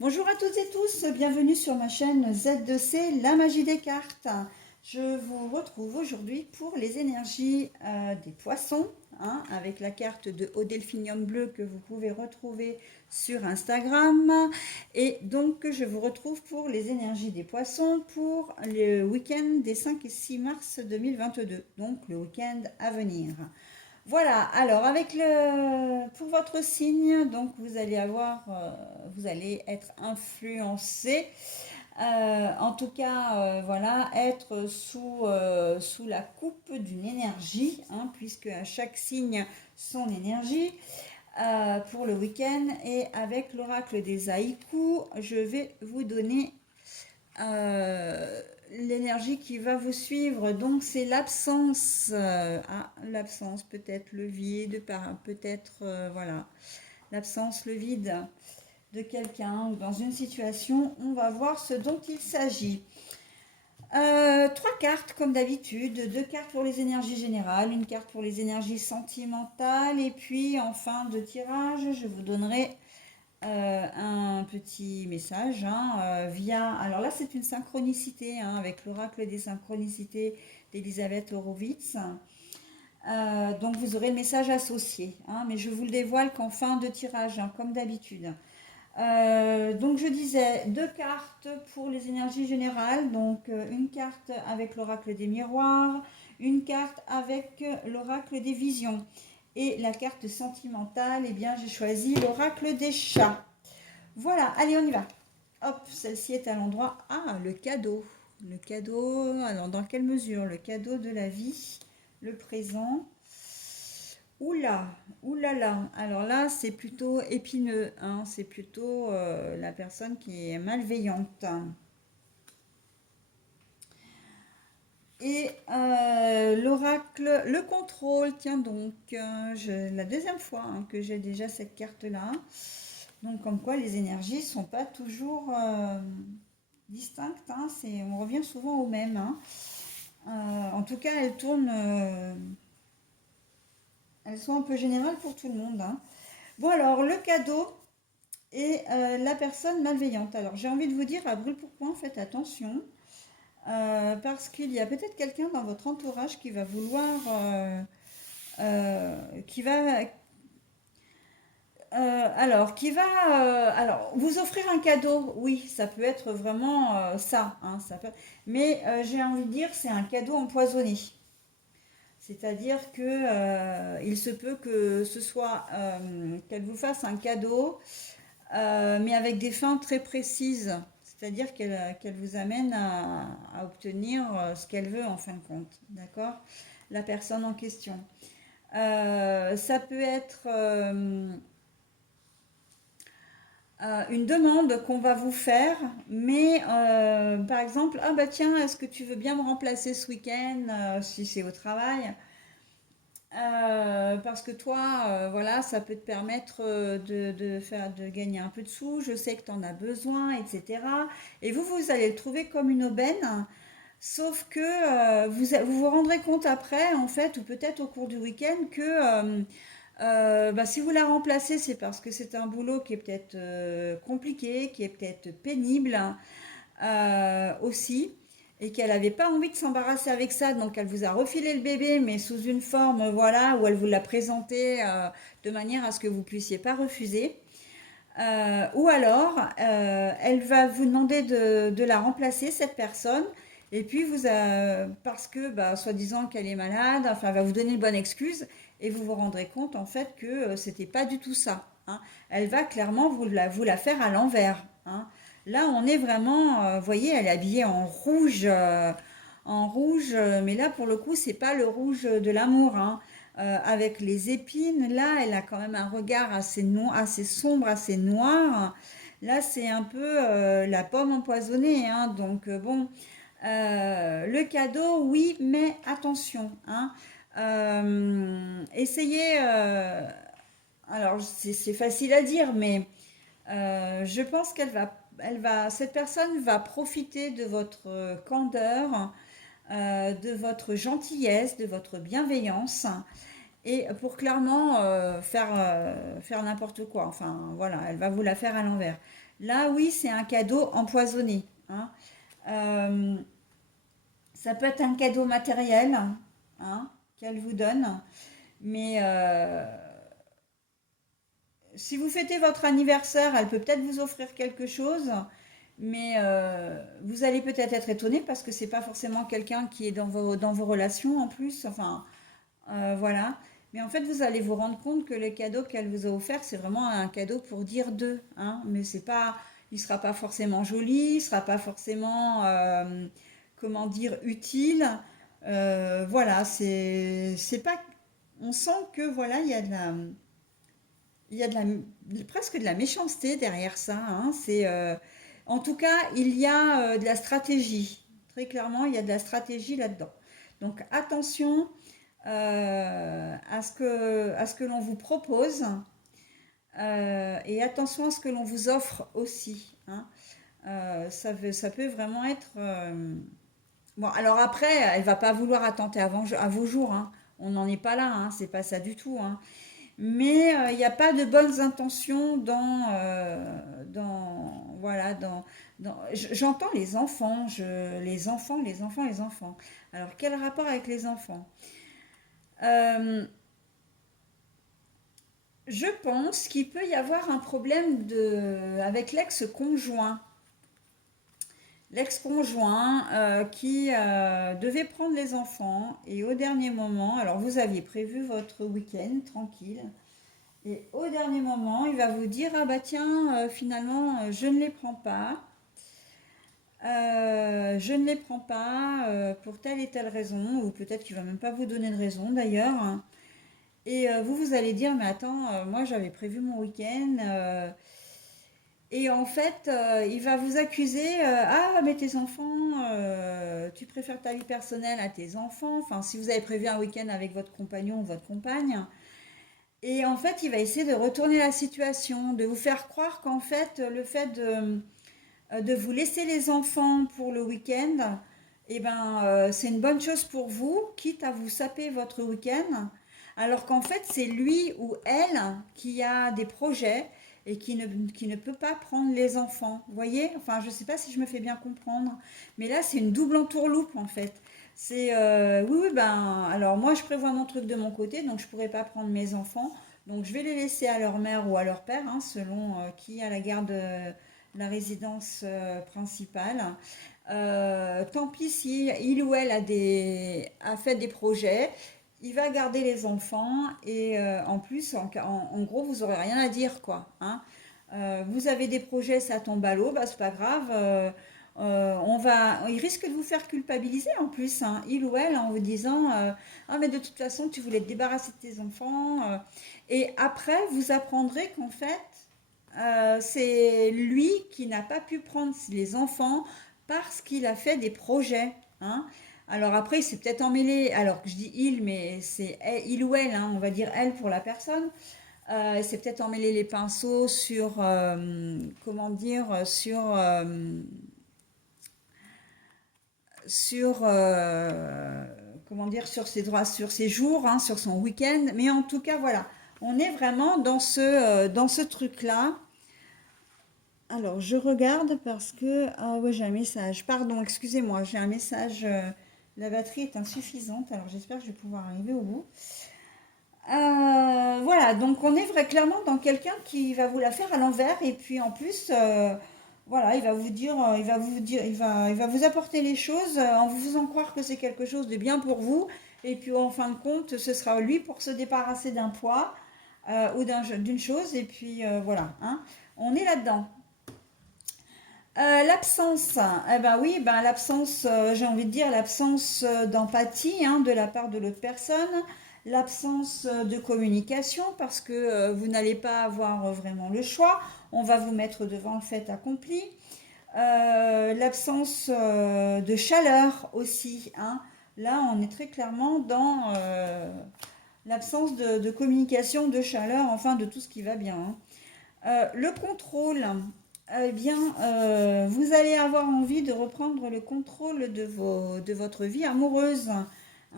Bonjour à toutes et tous, bienvenue sur ma chaîne Z2C, la magie des cartes. Je vous retrouve aujourd'hui pour les énergies des poissons, avec la carte de Haut Delphinium bleu que vous pouvez retrouver sur Instagram. Et donc je vous retrouve pour les énergies des poissons pour le week-end des 5 et 6 mars 2022, donc le week-end à venir. Voilà, alors pour votre signe, donc vous allez être influencé, en tout cas, voilà, être sous la coupe d'une énergie, puisque à chaque signe son énergie pour le week-end. Et avec l'oracle des haïkus, je vais vous donner l'énergie qui va vous suivre. Donc c'est l'absence, l'absence, peut-être le vide, peut-être voilà, l'absence, le vide de quelqu'un ou dans une situation. On va voir ce dont il s'agit. Trois cartes comme d'habitude, deux cartes pour les énergies générales, une carte pour les énergies sentimentales, et puis en fin de tirage, je vous donnerai un petit message via... Alors là, c'est une synchronicité avec l'oracle des synchronicités d'Elisabeth Horowitz. Donc vous aurez le message associé, mais je vous le dévoile qu'en fin de tirage, comme d'habitude. Donc je disais deux cartes pour les énergies générales, donc une carte avec l'oracle des miroirs, une carte avec l'oracle des visions. Et la carte sentimentale, eh bien j'ai choisi l'oracle des chats. Voilà, allez, on y va. Hop, celle-ci est à l'endroit. Ah, le cadeau. Le cadeau, alors dans quelle mesure? Le cadeau de la vie, le présent. Oula, oulala. Alors là, c'est plutôt épineux. C'est plutôt la personne qui est malveillante. Et l'oracle, le contrôle. Tiens donc, la deuxième fois que j'ai déjà cette carte-là. Donc, comme quoi les énergies ne sont pas toujours distinctes. On revient souvent au même. En tout cas, elles sont un peu générales pour tout le monde. Bon, alors, le cadeau et la personne malveillante. Alors, j'ai envie de vous dire, à brûle pour point, faites attention. Parce qu'il y a peut-être quelqu'un dans votre entourage qui va vouloir... qui va alors, vous offrir un cadeau, oui, ça peut être vraiment ça, mais j'ai envie de dire, c'est un cadeau empoisonné. C'est-à-dire que il se peut que ce soit qu'elle vous fasse un cadeau, mais avec des fins très précises. C'est-à-dire qu'elle vous amène à obtenir ce qu'elle veut en fin de compte, d'accord? La personne en question. Ça peut être une demande qu'on va vous faire, mais par exemple, ah bah tiens, est-ce que tu veux bien me remplacer ce week-end si c'est au travail. Parce que toi, voilà, ça peut te permettre de gagner un peu de sous, je sais que tu en as besoin, etc. Et vous allez le trouver comme une aubaine, sauf que vous vous rendrez compte après, en fait, ou peut-être au cours du week-end, que si vous la remplacez, c'est parce que c'est un boulot qui est peut-être compliqué, qui est peut-être pénible aussi, et qu'elle n'avait pas envie de s'embarrasser avec ça, donc elle vous a refilé le bébé, mais sous une forme, voilà, où elle vous l'a présenté de manière à ce que vous puissiez pas refuser. Ou alors, elle va vous demander de la remplacer, cette personne, et puis parce que, soi-disant qu'elle est malade, enfin, elle va vous donner une bonne excuse, et vous vous rendrez compte en fait que c'était pas du tout ça. Elle va clairement vous la faire à l'envers. Là, on est vraiment, vous voyez, elle est habillée en rouge, mais là, pour le coup, c'est pas le rouge de l'amour, avec les épines. Là, elle a quand même un regard assez sombre, assez noir. Là, c'est un peu la pomme empoisonnée, donc bon, le cadeau, oui, mais attention, essayez. Alors, c'est facile à dire, mais je pense cette personne va profiter de votre candeur, de votre gentillesse, de votre bienveillance, et pour clairement faire n'importe quoi. Enfin, voilà, elle va vous la faire à l'envers. Là, oui, c'est un cadeau empoisonné, hein. Euh, Ça peut être un cadeau matériel, hein, qu'elle vous donne, mais si vous fêtez votre anniversaire, elle peut peut-être vous offrir quelque chose, mais vous allez peut-être être étonné parce que c'est pas forcément quelqu'un qui est dans vos relations en plus. Enfin, voilà. Mais en fait, vous allez vous rendre compte que le cadeau qu'elle vous a offert, c'est vraiment un cadeau pour dire deux, hein. Mais c'est pas, il sera pas forcément joli, il sera pas forcément, comment dire, utile. Voilà, c'est pas. On sent que voilà, il y a presque de la méchanceté derrière ça, hein. En tout cas, il y a de la stratégie. Très clairement, il y a de la stratégie là-dedans. Donc attention à ce que l'on vous propose et attention à ce que l'on vous offre aussi, hein. Ça peut vraiment être. Bon, alors après, elle va pas vouloir attenter à vos jours, hein. On n'en est pas là, hein. C'est pas ça du tout, hein. Mais il n'y a pas de bonnes intentions voilà, j'entends les enfants, les enfants. Alors, quel rapport avec les enfants? Euh, je pense qu'il peut y avoir un problème avec l'ex-conjoint. L'ex-conjoint qui devait prendre les enfants et au dernier moment, alors vous aviez prévu votre week-end tranquille, et au dernier moment, il va vous dire, ah bah tiens, finalement, je ne les prends pas. Je ne les prends pas pour telle et telle raison, ou peut-être qu'il va même pas vous donner de raison d'ailleurs. Et vous allez dire, mais attends, moi j'avais prévu mon week-end. Et en fait, il va vous accuser, ah mais tes enfants, tu préfères ta vie personnelle à tes enfants. Enfin, si vous avez prévu un week-end avec votre compagnon ou votre compagne. Et en fait, il va essayer de retourner la situation, de vous faire croire qu'en fait, le fait de vous laisser les enfants pour le week-end, eh ben, c'est une bonne chose pour vous, quitte à vous saper votre week-end, alors qu'en fait, c'est lui ou elle qui a des projets et qui ne peut pas prendre les enfants. Vous voyez? Enfin, je ne sais pas si je me fais bien comprendre, mais là, c'est une double entourloupe en fait. C'est oui, oui, ben, alors moi, je prévois mon truc de mon côté, donc je ne pourrais pas prendre mes enfants. Donc, je vais les laisser à leur mère ou à leur père, hein, selon qui a la garde la résidence principale. Tant pis si il ou elle a fait des projets, il va garder les enfants et en plus, en gros, vous n'aurez rien à dire, quoi, hein. Vous avez des projets, ça tombe à l'eau, bah, c'est pas grave. Il risque de vous faire culpabiliser en plus, hein, il ou elle, en vous disant ah, mais de toute façon, tu voulais te débarrasser de tes enfants. Et après, vous apprendrez qu'en fait, c'est lui qui n'a pas pu prendre les enfants parce qu'il a fait des projets, hein. Alors après, il s'est peut-être emmêlé, alors que je dis il, mais c'est il ou elle, hein, on va dire elle pour la personne. Il s'est peut-être emmêlé les pinceaux sur, comment dire, sur, comment dire, sur ses droits, sur ses jours, hein, sur son week-end. Mais en tout cas, voilà, on est vraiment dans ce truc-là. Alors, je regarde parce que... Ah ouais, j'ai un message. Pardon, excusez-moi, j'ai un message. La batterie est insuffisante, alors j'espère que je vais pouvoir arriver au bout. Voilà, donc on est vrai, clairement dans quelqu'un qui va vous la faire à l'envers et puis en plus, voilà, il va vous dire, il va vous apporter les choses en vous faisant croire que c'est quelque chose de bien pour vous et puis en fin de compte, ce sera lui pour se débarrasser d'un poids ou d'une chose et puis voilà, hein, on est là-dedans. L'absence, eh ben oui, ben l'absence, j'ai envie de dire l'absence d'empathie, hein, de la part de l'autre personne, l'absence de communication parce que vous n'allez pas avoir vraiment le choix, on va vous mettre devant le fait accompli. L'absence de chaleur aussi, hein. Là, on est très clairement dans l'absence de communication, de chaleur, enfin de tout ce qui va bien, hein. Le contrôle, eh bien, vous allez avoir envie de reprendre le contrôle de votre vie amoureuse,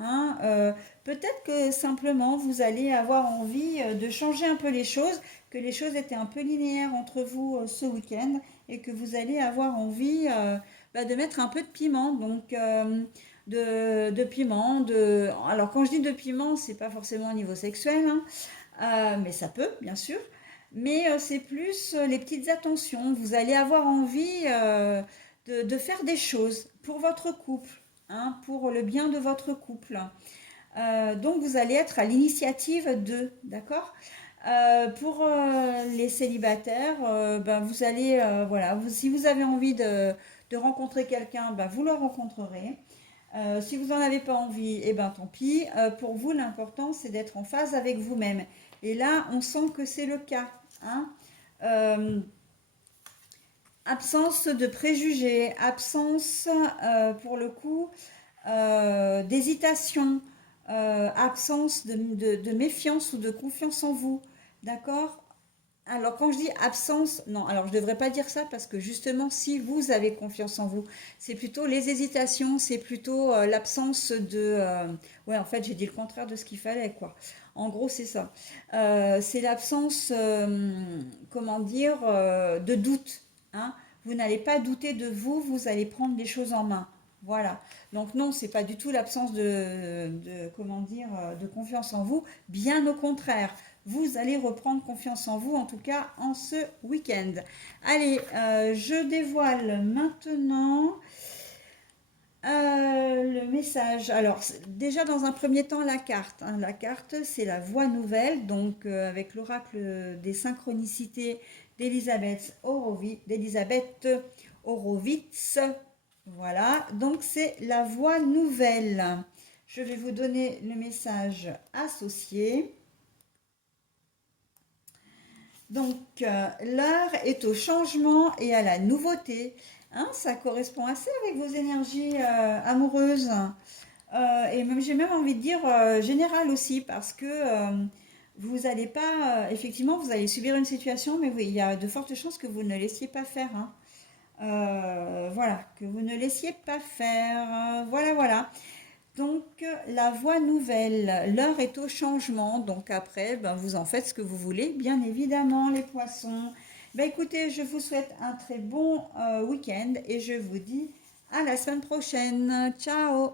hein. Peut-être que simplement vous allez avoir envie de changer un peu les choses, que les choses étaient un peu linéaires entre vous ce week-end et que vous allez avoir envie de mettre un peu de piment. Donc, de piment. Alors, quand je dis de piment, c'est pas forcément au niveau sexuel, hein, mais ça peut, bien sûr. Mais c'est plus les petites attentions. Vous allez avoir envie de faire des choses pour votre couple, hein, pour le bien de votre couple. Donc vous allez être à l'initiative de, d'accord. Pour les célibataires, vous allez, voilà, si vous avez envie de rencontrer quelqu'un, vous le rencontrerez. Si vous n'en avez pas envie, eh ben tant pis. Pour vous, l'important, c'est d'être en phase avec vous-même. Et là, on sent que c'est le cas, hein. Euh, Absence de préjugés, absence, pour le coup, d'hésitation, absence de méfiance ou de confiance en vous. D'accord? Alors, quand je dis absence, non, alors je ne devrais pas dire ça parce que justement, si vous avez confiance en vous, c'est plutôt les hésitations, c'est plutôt l'absence de. Ouais, en fait, j'ai dit le contraire de ce qu'il fallait, quoi. En gros, c'est ça. C'est l'absence, comment dire, de doute, hein. Vous n'allez pas douter de vous, vous allez prendre les choses en main. Voilà. Donc non, c'est pas du tout l'absence comment dire, de confiance en vous. Bien au contraire, vous allez reprendre confiance en vous, en tout cas en ce week-end. Allez, je dévoile maintenant le message. Alors, déjà dans un premier temps, la carte, hein. La carte, c'est la voie nouvelle, donc avec l'oracle des synchronicités d'Elisabeth Horowitz. Voilà, donc c'est la voie nouvelle. Je vais vous donner le message associé. Donc, l'heure est au changement et à la nouveauté. Hein, ça correspond assez avec vos énergies amoureuses. Et même, j'ai même envie de dire générales aussi, parce que vous n'allez pas, effectivement, vous allez subir une situation, mais oui, il y a de fortes chances que vous ne laissiez pas faire, hein. Voilà, que vous ne laissiez pas faire. Voilà, voilà. Donc, la voie nouvelle, l'heure est au changement. Donc, après, vous en faites ce que vous voulez, bien évidemment, les poissons. Écoutez, je vous souhaite un très bon week-end et je vous dis à la semaine prochaine. Ciao!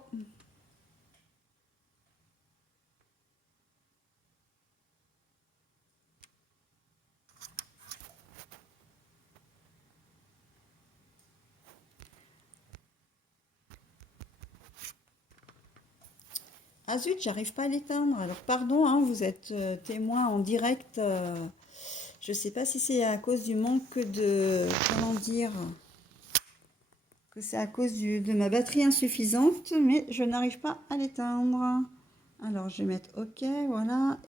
Ah zut, j'arrive pas à l'éteindre. Alors, pardon, hein, vous êtes témoin en direct. Je ne sais pas si c'est à cause du manque de, comment dire, que c'est à cause de ma batterie insuffisante, mais je n'arrive pas à l'éteindre. Alors, je vais mettre OK, voilà.